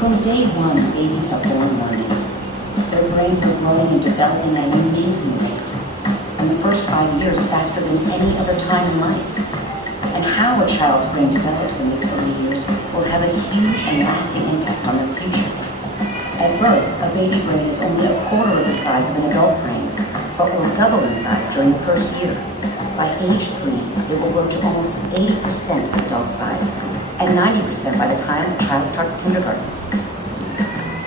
From day one, babies are born learning. Their brains are growing and developing at an amazing rate, and the first 5 years faster than any other time in life. And how a child's brain develops in these early years will have a huge and lasting impact on their future. At birth, a baby brain is only a quarter of the size of an adult brain, but will double in size during the first year. By age 3, it will grow to almost 80% of adult size, and 90% by the time a child starts kindergarten.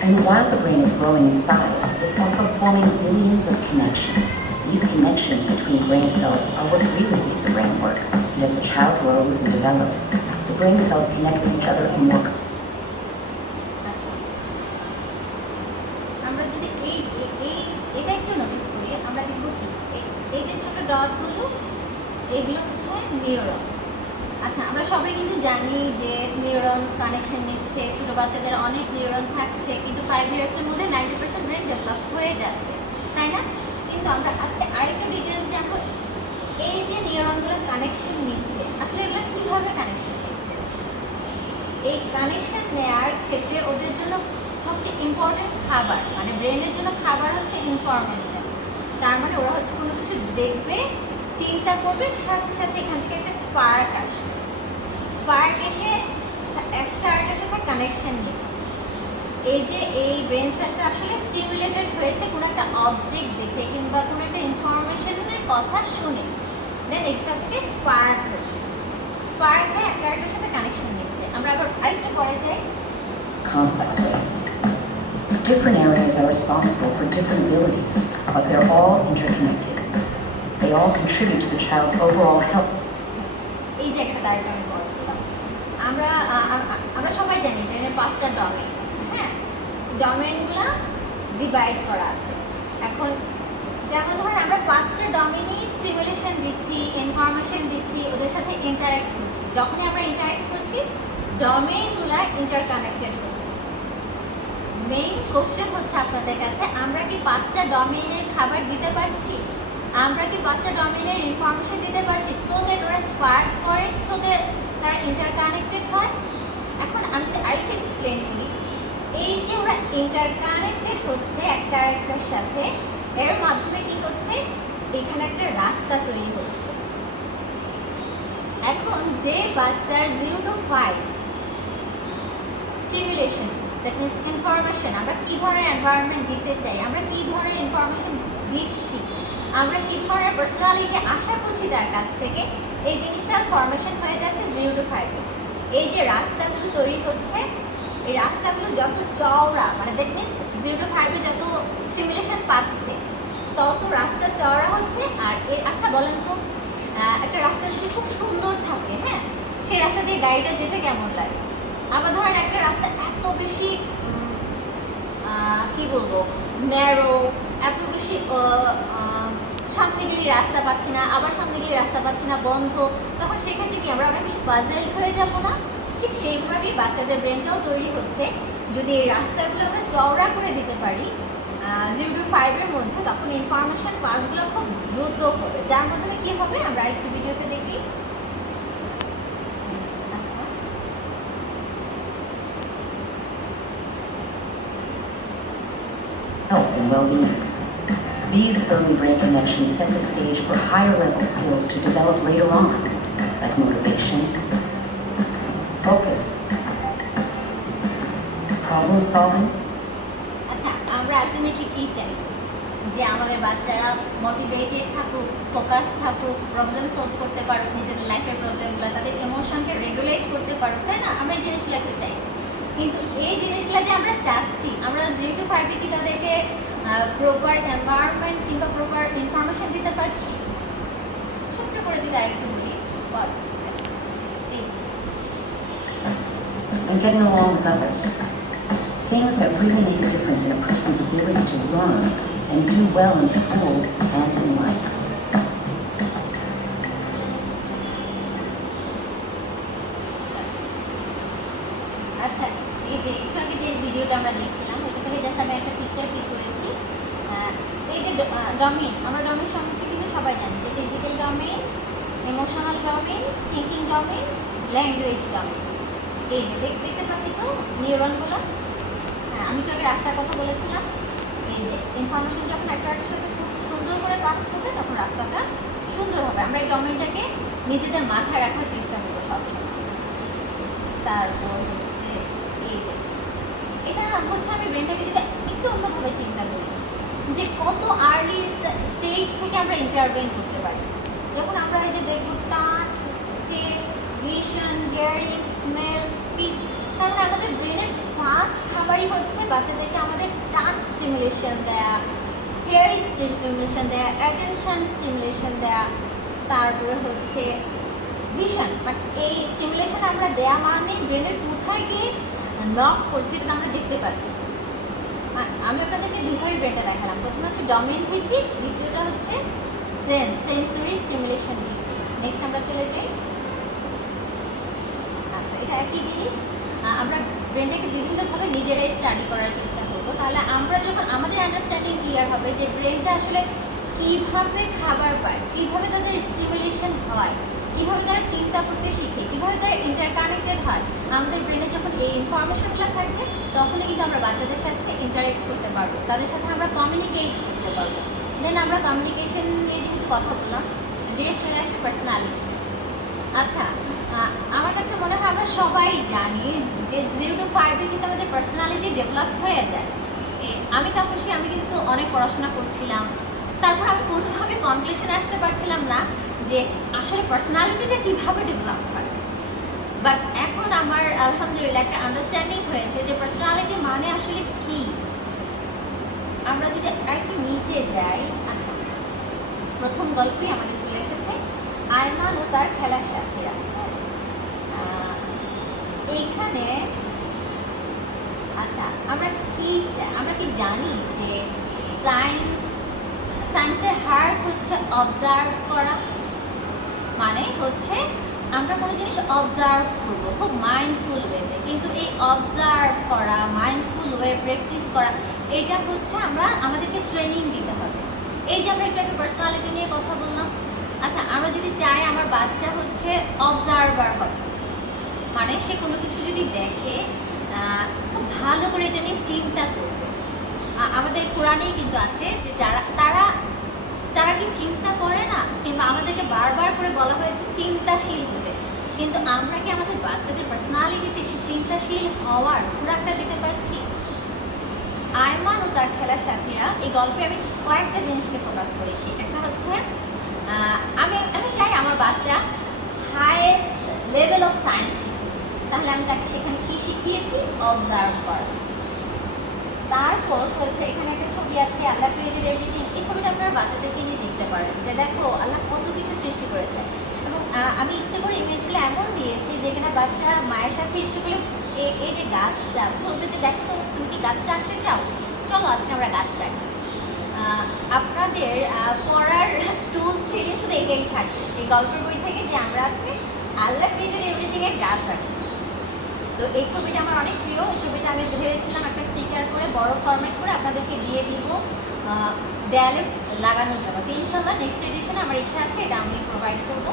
And while the brain is growing in size, it's also forming billions of connections. These connections between brain cells are what really make the brain work. And as the child grows and develops, the brain cells connect with each other in more. আমরা যদি এটা একটু notice করি, আমরা দেখব কি এই যে ছোট ডটগুলো, এগুলো হচ্ছে নিউরন। আচ্ছা, আমরা সবাই কিন্তু জানি যে নিউরন কানেকশন নিচ্ছে, ছোট বাচ্চাদের অনেক নিউরন থাকছে, কিন্তু 5 ইয়ার্সের মধ্যে 90% ব্রেন ডেভেলপ হয়ে যাচ্ছে, তাই না? কিন্তু আমরা আজকে আরেকটু ডিটেলস জানবো, এই যে নিউরনগুলো কানেকশন নিচ্ছে, আসলে এগুলো কীভাবে কানেকশন নিচ্ছে। এই কানেকশন নেওয়ার ক্ষেত্রে ওদের জন্য সবচেয়ে ইম্পর্টেন্ট খাবার, মানে ব্রেনের জন্য খাবার হচ্ছে ইনফরমেশন। তার মানে ওরা হচ্ছে কোনো কিছু দেখবে, চিন্তা করবে, সাথে সাথে এখান থেকে একটা স্পার্ক আসবে। স্পার্ক এসে একটা আরেকটার সাথে কানেকশন নেবে। এই যে এই ব্রেন সেলটা আসলে স্টিমুলেটেড হয়েছে কোনো একটা অবজেক্ট দেখে কিংবা কোনো একটা ইনফরমেশনের কথা শুনে, দেন এটা থেকে স্পার্ক হচ্ছে। স্পার্ক হয়ে একটা আরেকটার সাথে কানেকশন নিচ্ছে। আমরা আবার আরেকটু পরে যাই। Complex ways. Different areas are responsible for different abilities, but they're all interconnected. They all contribute to the child's overall health. এই জায়গাটা দাঁড়িয়ে আমি বলছিলাম, আমরা সবাই জানি ব্রেনের 5টা ডোমেইন। হ্যাঁ, ডোমেইনগুলো ডিভাইড করা আছে। এখন যেমন ধরুন আমরা 5টা ডোমেইনই স্টিমুলেশন দিচ্ছি, ইনফরমেশন দিচ্ছি, ওদের সাথে ইন্টারঅ্যাক্ট করছি। যখনই আমরা ইন্টারঅ্যাক্ট করছি, ডোমেইনগুলো ইন্টারকানেক্টেড হচ্ছে। মেইন কোশ্চেন হচ্ছে আপনাদের কাছে, আমরা কি 5টা ডোমেইনের খাবার দিতে পারছি? আমরা কি 5টা ডোমেইনের ইনফরমেশন দিতে পারছি সো দ্যাট ওরা স্পার্ক করে, সো দ্যাট তারা ইন্টারকানেক্টেড হয়? এখন আমি যদি আরেকটু এক্সপ্লেন করি, এই যে ওরা ইন্টারকানেক্টেড হচ্ছে একটা আরেকটার সাথে, এর মাধ্যমে কি হচ্ছে, এখানে একটা রাস্তা তৈরি হচ্ছে। এখন যে বাচ্চার 0 to 5 stimulation, that means information, আমরা কী ধরনের এনভায়রনমেন্ট দিতে চাই, আমরা কী ধরনের ইনফরমেশন দিচ্ছি, আমরা কী ধরনের পার্সোনালিটি আশা করছি তার কাছ থেকে, এই জিনিসটা ফরমেশন হয়ে যাচ্ছে 0 to 5। এই যে রাস্তাগুলো তৈরি হচ্ছে, এই রাস্তাগুলো যত চওড়া, মানে দ্যাট মিনস 0 to 5 যত স্টিমুলেশন পাচ্ছে তত রাস্তা চওড়া হচ্ছে। আর আচ্ছা বলেন তো, একটা রাস্তা যদি খুব সুন্দর থাকে, হ্যাঁ, সেই রাস্তা দিয়ে গাড়িটা যেতে কেমন লাগে? আবার ধরেন একটা রাস্তা এত বেশি কি বলবো, ন্যারো, এত বেশি সামনে গেলে রাস্তা পাচ্ছি না, আবার সামনে গেলে রাস্তা পাচ্ছি না, বন্ধ, তখন সেক্ষেত্রে কি আমরা অনেক বেশি পাজেলড হয়ে যাবো না? ঠিক সেইভাবেই বাচ্চাদের ব্রেনটাও তৈরি হচ্ছে। যদি এই রাস্তাগুলো আমরা চওড়া করে দিতে পারি 0 to 5 এর মধ্যে, তখন ইনফরমেশন পাসগুলো খুব দ্রুত হবে, যার মাধ্যমে কি হবে আমরা আরেকটু ভিডিওতে দেখি। Health and well-being. These early brain connections set the stage for higher level skills to develop later on, like motivation, focus, problem solving. আচ্ছা, আমরা আলটিমেটলি কি চাই? যে আমাদের বাচ্চারা মোটিভেটেড থাকুক, ফোকাস থাকুক, প্রবলেম সলভ করতে পারুক, নিজেদের লাইফের প্রবলেমগুলো, তাদের ইমোশনকে রেগুলেট করতে পারুক, তাই না? আমরা এই জিনিসগুলো একটু চাই। কিন্তু এই জিনিসগুলো যে আমরা চাচ্ছি, আমরা 0 to 5 কি তাদেরকে প্রপার এনভায়রনমেন্ট কিংবা প্রপার ইনফরমেশন দিতে পারছি? ছোট্ট করে যদি আরেকটু বলি, বাস And getting along with others. Things that really make a difference in a person's ability to learn and do well in school and in life. আচ্ছা, এই যে একটু আগে যে ভিডিওটা আমরা দেখছিলাম, ওইটা থেকে জাস্ট আমি একটা পিকচার ক্লিক করেছি। এই যে ডোমেইন, আমরা ডোমেইন সম্পর্কে কিন্তু সবাই জানি যে physical domain, emotional domain, thinking domain, language domain. এই যে দেখতে পাচ্ছি তো নিউরনগুলো, আমি তো আগে রাস্তার কথা বলেছিলাম, এই যে ইনফরমেশন যখন একটার সাথে খুব সুন্দর করে পাস করবে তখন রাস্তাটা সুন্দর হবে। আমরা এই ডোমেইনটাকে নিজেদের মাথায় রাখার চেষ্টা করবো সবসময়। তারপর হচ্ছে এই যে এটা হচ্ছে আমি ব্রেনটাকে যদি একটু অন্যভাবে চিন্তা করি যে কত আর্লি স্টেজ থেকে আমরা ইন্টারভেন করতে পারি। যখন আমরা এই যে দেখব touch, test, vision, hearing, smell, speech, তার মানে আমাদের ব্রেনের ফার্স্ট খাবারই হচ্ছে বাচ্চাদেরকে আমাদের টাচ স্টিমুলেশন দেয়া, হিয়ারিং স্টিমুলেশন দেয়া, অ্যাটেনশন স্টিমুলেশন দেয়া, তারপরে হচ্ছে ভিশন। বাট এই স্টিমুলেশন আমরা দেয়া মানে ব্রেনের কোথায় গিয়ে নক করছে এটা আমরা দেখতে পাচ্ছি। আমি আপনাদেরকে দুইভাবে ব্রেনটা দেখালাম, প্রথমে হচ্ছে ডোমেইন ভিত্তিক, দ্বিতীয়টা হচ্ছে সেন্সরি স্টিমুলেশন ভিত্তিক। নেক্সট আমরা চলে যাই। আচ্ছা, এটা একই জিনিস, আমরা ব্রেনটাকে বিভিন্নভাবে নিজেরাই স্টাডি করার চেষ্টা করব। তাহলে আমরা যখন আমাদের আন্ডারস্ট্যান্ডিং ক্লিয়ার হবে যে ব্রেনটা আসলে কীভাবে খাবার পায়, কীভাবে তাদের স্টিমুলেশন হয়, কীভাবে তারা চিন্তা করতে শিখে, কীভাবে তারা ইন্টারকানেক্টেড হয়, আমাদের ব্রেনে যখন এই ইনফরমেশনগুলো থাকবে তখনই কিন্তু আমরা বাচ্চাদের সাথে ইন্টারেক্ট করতে পারবো, তাদের সাথে আমরা কমিউনিকেট করতে পারবো। দেন আমরা কমিউনিকেশন নিয়ে যেহেতু কথা বললাম, ডিরেক্ট চলে আসে পার্সোনালিটিতে। আচ্ছা, আমার কাছে মনে হয় আমরা সবাই জানি যে 0 to 5-এ কিন্তু আমাদের পার্সোনালিটি ডেভেলপ হয়ে যায়। আমি তাপসী, আমি কিন্তু অনেক পড়াশোনা করছিলাম, তারপর আমি কোনোভাবে কনক্লুশনে আসতে পারছিলাম না যে আসলে পার্সোনালিটিটা কীভাবে ডেভেলপ হয়। বাট এখন আমার আলহামদুলিল্লাহ একটা আন্ডারস্ট্যান্ডিং হয়েছে যে পার্সোনালিটি মানে আসলে কী। আমরা যদি একটু নিচে যাই, আচ্ছা, প্রথম গল্পই আমাদের চলে এসেছে আয়মান ও তার খেলার সাথীরা। এইখানে আচ্ছা, আমরা কি জানি যে সায়েন্সের হার্ট হচ্ছে অবজার্ভ করা, মানে হচ্ছে আমরা কোনো জিনিস অবজার্ভ করবো খুব মাইন্ডফুল ওয়েতে, কিন্তু এই অবজার্ভ করা, মাইন্ডফুল ওয়ে প্র্যাকটিস করা, এটা হচ্ছে আমাদেরকে ট্রেনিং দিতে হবে। এই যে আমরা একটু আগে পার্সোনালিটি নিয়ে কথা বললাম, আচ্ছা, আমরা যদি চাই আমার বাচ্চা হচ্ছে অবজার্ভার হবে, মানে সে কোনো কিছু যদি দেখে খুব ভালো করে এটা নিয়ে চিন্তা করবে। আমাদের কোরআনেই কিন্তু আছে যে তারা কি চিন্তা করে না, কিংবা আমাদেরকে বারবার করে বলা হয়েছে চিন্তাশীল হতে, কিন্তু আমরা কি আমাদের বাচ্চাদের পার্সোনালিটিতে সে চিন্তাশীল হওয়ার খোরাকটা দিতে পারছি? আয়মান ও তার খেলার সাথীরা, এই গল্পে আমি কয়েকটা জিনিসকে ফোকাস করেছি। একটা হচ্ছে আমি চাই আমার বাচ্চা হাইয়েস্ট লেভেল অফ সায়েন্স শিখুক, তাহলে আমি তাকে সেখানে কী শিখিয়েছি? অবজার্ভ করা। তারপর হচ্ছে এখানে একটা ছবি আছে, আল্লাহ ক্রিয়েটেড এভরিথিং। এই ছবিটা আপনারা বাচ্চাদেরকে নিয়ে দেখতে পারেন যে দেখো আল্লাহ কত কিছু সৃষ্টি করেছে। এবং আমি ইচ্ছে করে ইমেজগুলো এমন দিয়েছি যেখানে বাচ্চা মায়ের সাথে ইচ্ছে করে এই যে গাছটা বলবে যে দেখো তো তুমি কি গাছটা আঁকতে চাও, চলো আজকে আমরা গাছটা আঁকি। আপনাদের পড়ার টুলস সেদিন শুধু এটাই থাকে এই গল্পের বই থেকে, যে আমরা আজকে আল্লাহ ক্রিয়েটেড এভরিথিংয়ের গাছ আঁকি। তো এই ছবিটা আমার অনেক প্রিয়। এই ছবিটা আমি ভেবেছিলাম একটা স্টিকার করে বড় ফরম্যাট করে আপনাদেরকে দিয়ে দিব দেয়ালে লাগানোর জন্য। তো ইনশাল্লাহ নেক্সট এডিশনে আমার ইচ্ছা আছে এটা আমি প্রোভাইড করবো।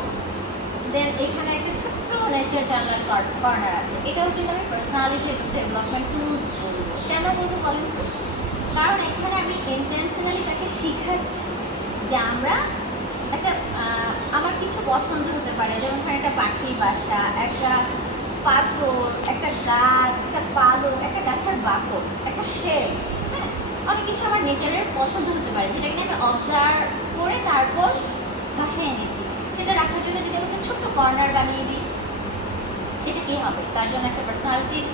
দেন এখানে একটা ছোট্ট নেচার জার্নাল কর্নার আছে, এটাও কিন্তু আমি পার্সোনালিটি ডেভেলপমেন্ট টুলস বলবো। কেন বলবো বলেন তো? কারণ এখানে আমি ইন্টেনশনালি তাকে শিখাচ্ছি যে আমরা একটা আমার কিছু পছন্দ হতে পারে, যেমন এখানে একটা পাখির বাসা, একটা পাথর, একটা গাছ, একটা পালক, একটা গাছের বাকল, একটা শেল, হ্যাঁ, অনেক কিছু আমার নেচারের পছন্দ হতে পারে যেটা কিনা আমি অবজার্ভ করে তারপর বাসায় এনেছি। সেটা রাখার জন্য যদি আমি একটা ছোট্ট কর্নার বানিয়ে দিই, সেটা কী হবে? তার জন্য একটা পার্সোনালিটির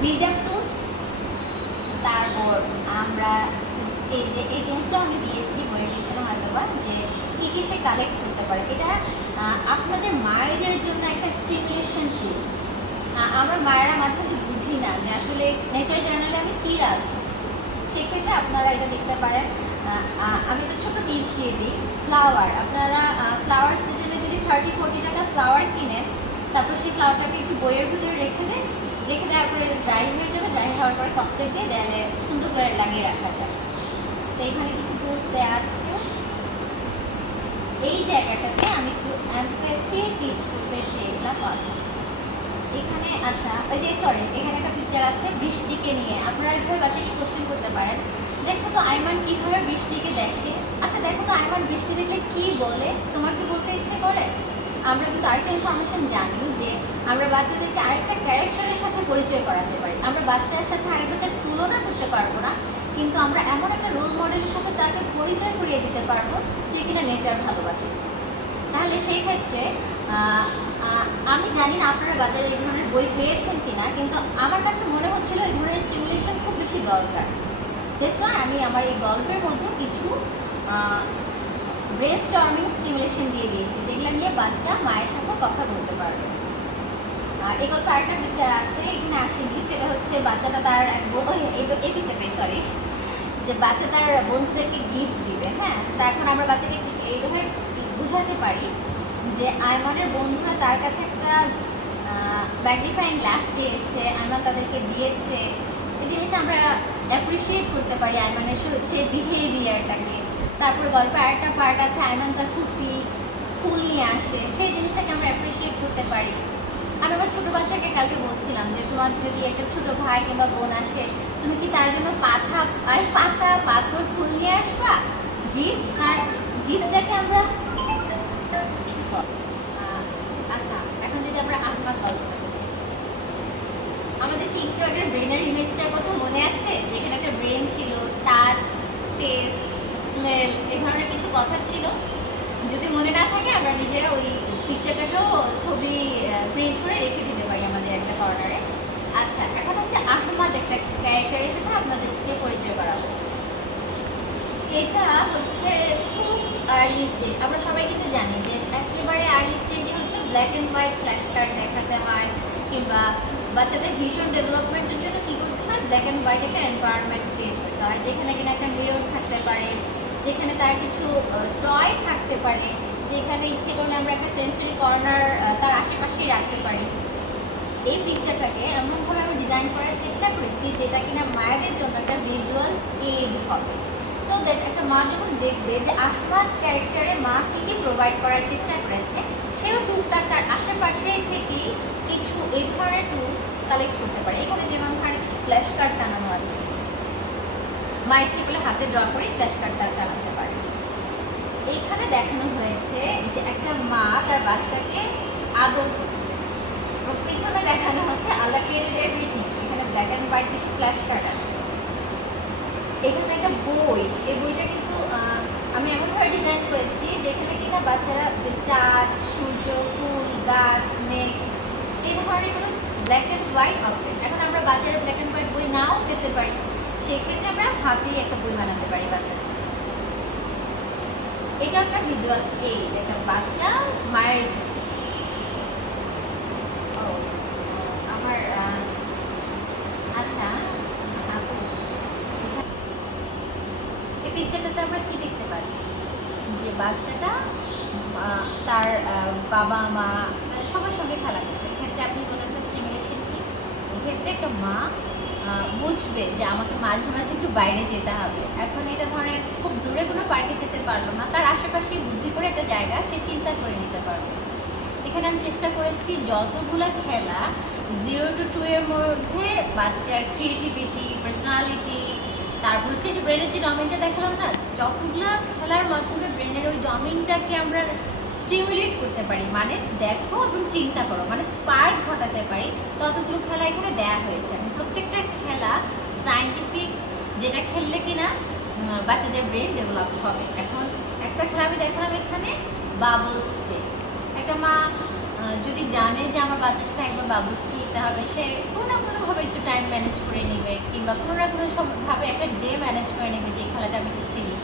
বিল্ড আপ টুলস। তারপর আমরা এই জিনিসটাও আমি দিয়েছি বইয়ের পিছনে হয়তো বা, যে কী কী সে কালেক্ট করতে পারে। এটা আপনাদের মায়েদের জন্য একটা স্টিমুলেশন টুলস। আমরা মায়েরা মাঝে মাঝে বুঝি না যে আসলে নেচার জার্নালে আমি কী রাখবো, সেক্ষেত্রে আপনারা এটা দেখতে পারেন। আমি একটা ছোটো টিপস দিয়ে দিই। ফ্লাওয়ার, আপনারা ফ্লাওয়ার সিজনে যদি 30-40 টাকা ফ্লাওয়ার কিনেন, তারপর সেই ফ্লাওয়ারটাকে একটু বইয়ের ভিতরে রেখে দেওয়ার পরে ড্রাই হয়ে যাবে, ড্রাই হওয়ার পরে কস্টেপ দিয়ে দেয়ালে সুন্দর করে লাগিয়ে রাখা যায়। তো এখানে কিছু টুলস দেওয়া আছে। এই জায়গাটাতে আমি একটু এমপ্যাথি টিচ করতে চেয়েছিলাম। আচ্ছা, এখানে আচ্ছা ওই যে সরি এখানে একটা পিকচার আছে বৃষ্টিকে নিয়ে। আপনারা এইভাবে বাচ্চাকে কোশ্চেন করতে পারেন, দেখো তো আইমান কিভাবে বৃষ্টিকে দেখে। আচ্ছা দেখো তো আইমান বৃষ্টি দেখলে কি বলে, তোমার কি বলতে ইচ্ছে করে? আমরা কিন্তু আরেকটা ইনফরমেশন জানি যে আমরা বাচ্চাদেরকে আরেকটা ক্যারেক্টারের সাথে পরিচয় করাতে পারি। আমরা বাচ্চার সাথে আরেক বাচ্চার তুলনা করতে পারবো না, কিন্তু আমরা এমন একটা রোল মডেলের সাথে তাকে পরিচয় করিয়ে দিতে পারবো যে কিনা নেচার ভালোবাসে। তাহলে সেই ক্ষেত্রে আমি জানি না আপনারা বাজারে এই ধরনের বই পেয়েছেন কিনা, কিন্তু আমার কাছে মনে হচ্ছিল এই ধরনের স্টিমুলেশন খুব বেশি দরকার। দ্যাটস ওয়াই আমি আমার এই গল্পের মধ্যে কিছু ব্রেন স্টর্মিং স্টিমুলেশন দিয়ে দিয়েছি, যেগুলো নিয়ে বাচ্চা মায়ের সাথে কথা বলতে পারবে। এই গল্পে আরেকটা পিকচার আছে, এখানে আসেনি, সেটা হচ্ছে বাচ্চাটা তার এই পিকচারটাই সরি, যে বাচ্চা তার বন্ধুদেরকে গিফট দিবে। হ্যাঁ, তা এখন আমরা বাচ্চাকে এইভাবে বুঝাতে পারি যে আইমানের বন্ধুরা তার কাছে একটা ম্যাগনিফাইং গ্লাস চেয়েছে, আইমান তাদেরকে দিয়েছে। এই জিনিসটা আমরা অ্যাপ্রিসিয়েট করতে পারি আইমানের সেই বিহেভিয়ারটাকে। তারপর গল্পের আরেকটা পার্ট আছে, আইমান তার ফুল নিয়ে আসে, সেই জিনিসটাকে আমরা অ্যাপ্রিসিয়েট করতে পারি। আমি আমার ছোটো বাচ্চাকে কালকে বলছিলাম যে তোমার যদি একটা ছোটো ভাই কিংবা বোন আসে, তুমি কি তার জন্য পাতা পাথর ফুল নিয়ে আসবা গিফট? আর গিফটটাকে আমরা আচ্ছা এখন যদি আমরা আহমাদ গল্পটা বুঝি, আমাদের একটু আগের ব্রেনের ইমেজটার কথা মনে আছে, যেখানে একটা ব্রেন ছিল, টাচ, টেস্ট, স্মেল, এই ধরনের কিছু কথা ছিল। যদি মনে না থাকে আমরা নিজেরা ওই পিকচারটাকেও ছবি প্রিন্ট করে রেখে দিতে পারি আমাদের একটা কর্নারে। আচ্ছা এখন হচ্ছে আহমাদ একটা ক্যারেক্টারের সাথে আপনাদেরকে পরিচয় করাবো। এটা হচ্ছে খুব আর্লি স্টেজ, আমরা সবাই কিন্তু জানি যে একেবারে আর্লি স্টেজে হচ্ছে black and white flash card দেখাতে হয়, কিংবা বাচ্চাদের ভিশন ডেভেলপমেন্টের জন্য কী করতে হয়, ব্ল্যাক অ্যান্ড হোয়াইট একটা এনভায়রনমেন্ট ক্রিয়েট করতে হয়, যেখানে কিনা একটা মিরর থাকতে পারে, যেখানে তার কিছু টয় থাকতে পারে, যেখানে ইচ্ছে করলে আমরা একটা সেন্সরি কর্নার তার আশেপাশেই রাখতে পারি। এই পিকচারটাকে এমনভাবে আমি ডিজাইন করার চেষ্টা করেছি যেটা কিনা মায়েদের জন্য একটা ভিজুয়াল এইড হবে, সো দ্যাট একটা মা যখন দেখবে যে আহমাদ ক্যারেক্টারে মা কী কী প্রোভাইড করার চেষ্টা করেছে, সেও টুকটাক তার আশেপাশেই থেকেই কিছু এই ধরনের টুলস কালেক্ট করতে পারে। এখানে যেমন ধরনের কিছু ফ্ল্যাশ কার্ড টানানো আছে, মা ইচ্ছে করলে হাতে ড্র করে ফ্ল্যাশ কার্ডটা টানাতে পারে। এইখানে দেখানো হয়েছে যে একটা মা তার বাচ্চাকে আদর করছে, এবং পিছনে দেখানো হচ্ছে আল্লাহ ক্রিয়েটেড এভরিথিং। এখানে ব্ল্যাক অ্যান্ড হোয়াইট কিছু ফ্ল্যাশ কার্ড আছে। এখানে একটা বই, এই বইটা কিন্তু আমি এমনভাবে ডিজাইন করেছি যেখানে কিনা বাচ্চারা যে চাঁদ, সূর্য, ফুল, গাছ, মেঘ, এই ধরনের কোনো ব্ল্যাক অ্যান্ড হোয়াইট অবজেক্ট। এখন আমরা বাচ্চারা ব্ল্যাক অ্যান্ড হোয়াইট বই নাও পেতে পারি, সেক্ষেত্রে আমরা হাতেই একটা বই বানাতে পারি বাচ্চার জন্য। এটা একটা ভিজুয়াল এইড, একটা বাচ্চা মায়ের জন্য। আমার আচ্ছা আপু, এই পিকচারটাতে আমরা কি দেখতে পাচ্ছি, যে বাচ্চাটা তার বাবা মা সবার সঙ্গে খেলা করছে। এক্ষেত্রে আপনি বলেন তো স্টিমুলেশন কি? এক্ষেত্রে একটা মা বুঝবে যে আমাকে মাঝে মাঝে একটু বাইরে যেতে হবে। এখন এটা ধরেন খুব দূরে কোনো পার্কে যেতে পারলো না, তার আশেপাশে বুদ্ধি করে একটা জায়গা সে চিন্তা করে নিতে পারবে। এখানে আমি চেষ্টা করেছি যতগুলো খেলা 0 to 2 এর মধ্যে বাচ্চার ক্রিয়েটিভিটি, পার্সোনালিটি, তারপর হচ্ছে যে ব্রেনের যে ডমিনটা দেখালাম না, যতগুলো খেলার মাধ্যমে ব্রেনের ওই ডমিনটাকে আমরা স্টিমুলেট করতে পারি, মানে দেখো এবং চিন্তা করো, মানে স্পার্ক ঘটাতে পারি, ততগুলো খেলা এখানে দেয়া হয়েছে। এবং প্রত্যেকটা খেলা সায়েন্টিফিক, যেটা খেললে কিনা বাচ্চাদের ব্রেন ডেভেলপ হবে। এখন একটা খেলা আমি দেখালাম এখানে, বাবলস প্লে। একটা মা যদি জানে যে আমার বাচ্চার সাথে একবার বাবলস খেলতে হবে, সে কোনো না কোনোভাবে একটু টাইম ম্যানেজ করে নেবে, কিংবা কোনো না কোনো সবভাবে একটা ডে ম্যানেজ করে নেবে যে এই খেলাটা আমি একটু খেলি।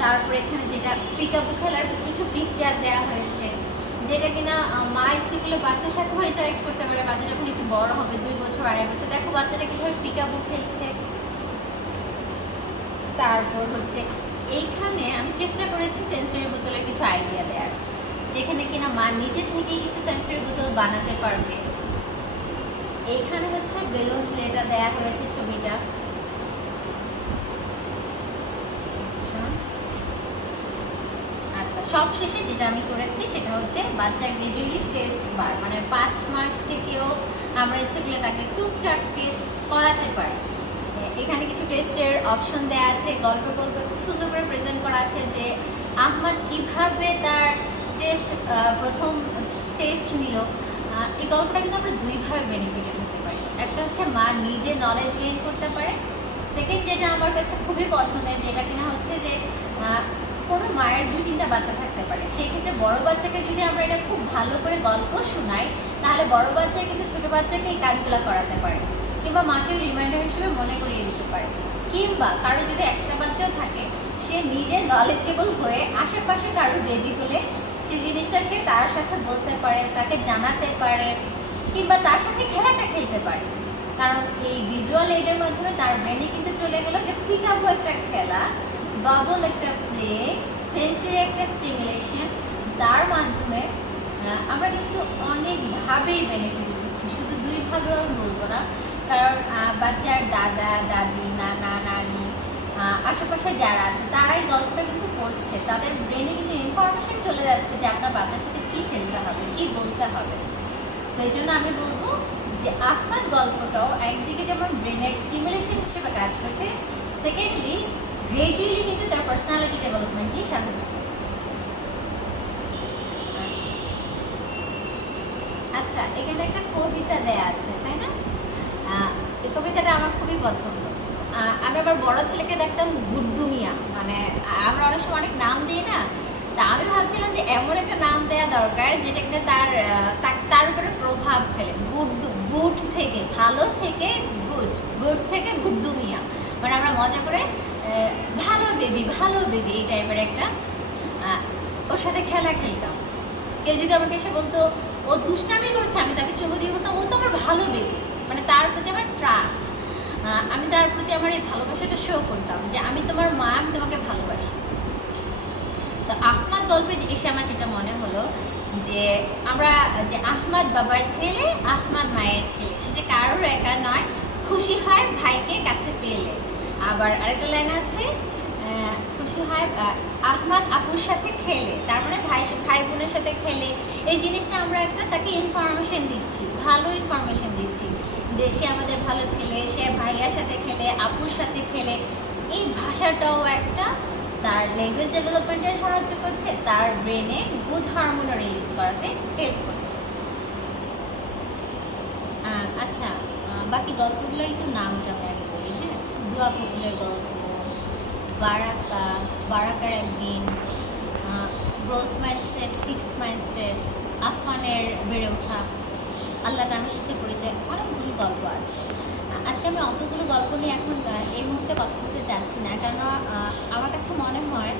তারপরে এখানে যেটা পিকাবু খেলার কিছু পিকচার দেওয়া হয়েছে, যেটা কিনা মা ইচ্ছে করলে বাচ্চার সাথেও ইন্টারেক্ট করতে পারে। বাচ্চা যখন একটু বড় হবে, 2 বছর 2.5 বছর, দেখো বাচ্চাটা কীভাবে পিকাবু খেলছে। তারপর হচ্ছে এইখানে আমি চেষ্টা করেছি সেন্সরি বোতলের কিছু আইডিয়া দেওয়ার, যেখানে কিনা মা নিজে থেকেই কিছু সেন্সরি বোতল বানাতে পারবে। এইখানে হচ্ছে বেলুন প্লেটা দেয়া হয়েছে ছবিটা। আচ্ছা সব শেষে যেটা আমি করেছি সেটা হচ্ছে বাচ্চার গ্রাজুয়ালি টেস্ট বার, মানে 5 মাস থেকেও আমরা ইচ্ছে করলে তাকে টুকটাক টেস্ট করাতে পারি। এখানে কিছু টেস্টের অপশন দেওয়া আছে, গল্পে গল্পে খুব সুন্দর করে প্রেজেন্ট করা আছে যে আহমাদ কিভাবে তার প্রথম টেস্ট নিল। এই গল্পটা কিন্তু আমরা দুইভাবে বেনিফিটেড হতে পারি। একটা হচ্ছে মা নিজে নলেজ গেইন করতে পারে। সেকেন্ড যেটা আমার কাছে খুবই পছন্দের, যেটা কিনা হচ্ছে যে কোনো মায়ের 2-3টা বাচ্চা থাকতে পারে, সেই ক্ষেত্রে বড় বাচ্চাকে যদি আমরা এটা খুব ভালো করে গল্প শোনাই, তাহলে বড় বাচ্চা কিন্তু ছোটো বাচ্চাকে এই কাজগুলো করাতে পারে, কিংবা মাকে রিমাইন্ডার হিসেবে মনে করিয়ে দিতে পারে। কিংবা কারো যদি একটা বাচ্চাও থাকে, সে নিজে নলেজেবল হয়ে আশেপাশে কারোর বেবি হলে সেই জিনিসটা সে তার সাথে বলতে পারে, তাকে জানাতে পারে, কিংবা তার সাথে খেলাটা খেলতে পারে। কারণ এই ভিজুয়াল এইডের মাধ্যমে তার ব্রেনে কিন্তু চলে গেল যে পিক আপ একটা খেলা, বাবল একটা প্লে, সেন্সরি একটা স্টিমুলেশন, তার মাধ্যমে আমরা কিন্তু অনেকভাবেই বেনিফিট হচ্ছি। শুধু দুইভাবেও আমি বলবো না, কারণ বাচ্চার দাদা দাদি নানা নানি আশেপাশে যারা আছে তারাই গল্পটা কিন্তু পড়ছে, তাদের ব্রেনে কিন্তু ইনফরমেশন চলে যাচ্ছে যে আপনার বাচ্চার সাথে কী খেলতে হবে, কী বলতে হবে। তো এই জন্য আমি বলবো যে আহমাদ গল্পটাও একদিকে যেমন ব্রেনের স্টিমুলেশন হিসেবে কাজ করছে, সেকেন্ডলি গ্রাজুয়ালি কিন্তু তার পার্সোনালিটি ডেভেলপমেন্টকে সাহায্য করছে। আচ্ছা, এখানে একটা কবিতা দেয়া আছে, তাই না? এই কবিতাটা আমার খুবই পছন্দ। আমি আবার বড় ছেলেকে দেখতাম গুড্ডু মিয়া, মানে আমরা অনেক সময় অনেক নাম দিই না, তা আমি ভাবছিলাম যে এমন একটা নাম দেওয়া দরকার যেটা কিনা তার উপরে প্রভাব ফেলে। গুড থেকে ভালো থেকে গুড থেকে গুড্ডু মিয়া, মানে আমরা মজা করে ভালো বেবি এই টাইপের একটা ওর সাথে খেলা খেলতাম। কেউ যদি আমাকে এসে বলতো ও দুষ্টামি করছে, আমি তাকে চুমু দিয়ে বলতাম ও তো আমার ভালো বেবি, মানে তার প্রতি আমার ট্রাস্ট, আমি তার প্রতি আমার এই ভালোবাসাটা শো করতাম যে আমি তোমার মা, আমি তোমাকে ভালোবাসি। তো আহমাদ গল্পে এসে আমার যেটা মনে হলো যে আমরা যে আহমাদ বাবার ছেলে, আহমাদ মায়ের ছেলে, সেটা কারোর একা নয়, খুশি হয় ভাইকে কাছে পেলে। আবার আরেকটা লাইন আছে, খুশি হয় আহমাদ আপুর সাথে খেলে, তার মানে ভাই বোনের সাথে খেলে। এই জিনিসটা আমরা একটা তাকে ইনফরমেশন দিচ্ছি, ভালো ইনফরমেশন দিচ্ছি যে সে আমাদের ভালো ছেলে, সে ভাইয়ার সাথে খেলে, আপুর সাথে খেলে। এই ভাষাটাও একটা তার ল্যাঙ্গুয়েজ ডেভেলপমেন্টে সাহায্য করছে, তার ব্রেনে গুড হরমোন রিলিজ করাতে হেল্প করছে। আচ্ছা, বাকি গল্পগুলোর একটু নামটা আমরা আগে বলি। হ্যাঁ, দোয়া কবুলের গল্প, বারাকার একদিন, গ্রোথ মাইন্ডসেট, ফিক্স মাইন্ডসেট, আফানের বেড়ে ওঠা, আল্লাহ নামের সাথে পরিচয়, অনেকগুলো গল্প আছে। আজকে আমি অতগুলো গল্প নিয়ে এখন এই মুহূর্তে কথা বলতে চাচ্ছি না, কেননা আমার কাছে মনে হয়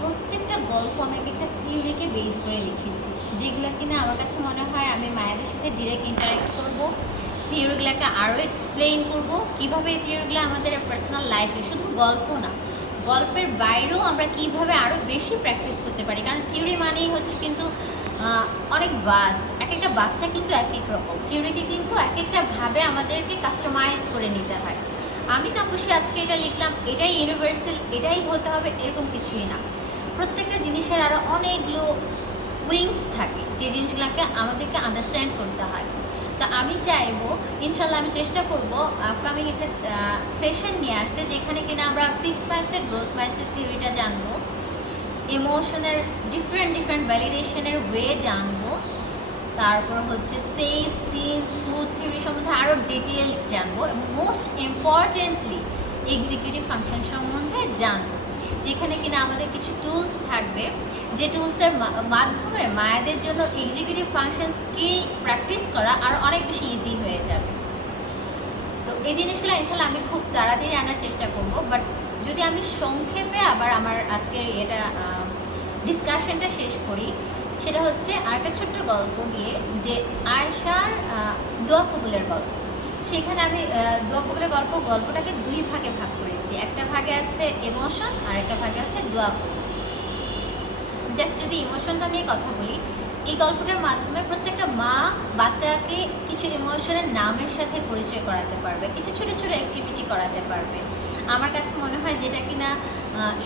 প্রত্যেকটা গল্প আমি একটা থিওরিকে বেস করে লিখেছি, যেগুলো কিনা আমার কাছে মনে হয় আমি মায়েদের সাথে ডিরেক্ট ইন্টারাক্ট করবো, থিওরিগুলোকে আরও এক্সপ্লেইন করব, কীভাবে এই থিওরিগুলো আমাদের পার্সোনাল লাইফে, শুধু গল্প না, গল্পের বাইরেও আমরা কিভাবে আরও বেশি প্র্যাকটিস করতে পারি। কারণ থিওরি মানেই হচ্ছে কিন্তু অনেক ভাস্ট, এক একটা বাচ্চা কিন্তু এক এক রকম, থিওরিকে কিন্তু এক একটাভাবে আমাদেরকে কাস্টমাইজ করে নিতে হয়। আমি তাপসী আজকে এটা লিখলাম, এটাই ইউনিভার্সাল, এটাই হতে হবে, এরকম কিছুই না। প্রত্যেকটা জিনিসের আরও অনেকগুলো উইংস থাকে, যে জিনিসগুলোকে আমাদেরকে আন্ডারস্ট্যান্ড করতে হয়। তো আমি চাইবো, ইনশাল্লাহ আমি চেষ্টা করব আপকামিং একটা সেশন নিয়ে আসতে, যেখানে কিনা আমরা ফিক্স মাইন্ডসেট, গ্রোথ মাইন্ডসেট থিওরিটা জানবো, ইমোশনের ডিফারেন্ট ভ্যালিডেশনের ওয়ে জানবো, তারপর হচ্ছে সেফ, সিন, সুদ থিওরি সম্বন্ধে আরও ডিটেলস জানবো, এবং মোস্ট ইম্পর্টেন্টলি এক্সিকিউটিভ ফাংশন সম্বন্ধে জানবো, যেখানে কিনা আমাদের কিছু টুলস থাকবে, যে টুলসের মাধ্যমে মায়েদের জন্য এক্সিকিউটিভ ফাংশন স্কিল প্র্যাকটিস করা আরও অনেক বেশি ইজি হয়ে যাবে। তো এই জিনিসগুলো ইনশাল্লাহ আমি খুব তাড়াতাড়ি আনার চেষ্টা করব। বাট যদি আমি সংক্ষেপে আবার আমার আজকের এটা ডিসকাশনটা শেষ করি, সেটা হচ্ছে আরেকটা ছোট্ট গল্প দিয়ে, যে আয়েশার দোয়া কবুলের গল্প। সেখানে আমি দোয়া কবুলের গল্পটাকে দুই ভাগে ভাগ করেছি, একটা ভাগে আছে ইমোশন আর একটা ভাগে আছে দোয়া কবুল। জাস্ট যদি ইমোশনটা নিয়ে কথা বলি, এই গল্পটার মাধ্যমে প্রত্যেকটা মা বাচ্চাকে কিছু ইমোশনের নামের সাথে পরিচয় করাতে পারবে, কিছু ছোটো ছোটো অ্যাক্টিভিটি করাতে পারবে। আমার কাছে মনে হয় যেটা কিনা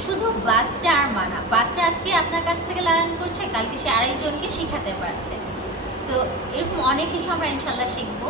শুধু বাচ্চা আর মা না, বাচ্চা আজকে আপনার কাছ থেকে লার্ন করছে, কালকে সে আরেকজনকে শিখাতে পারছে। তো এরকম অনেক কিছু আমরা ইনশাল্লাহ শিখবো।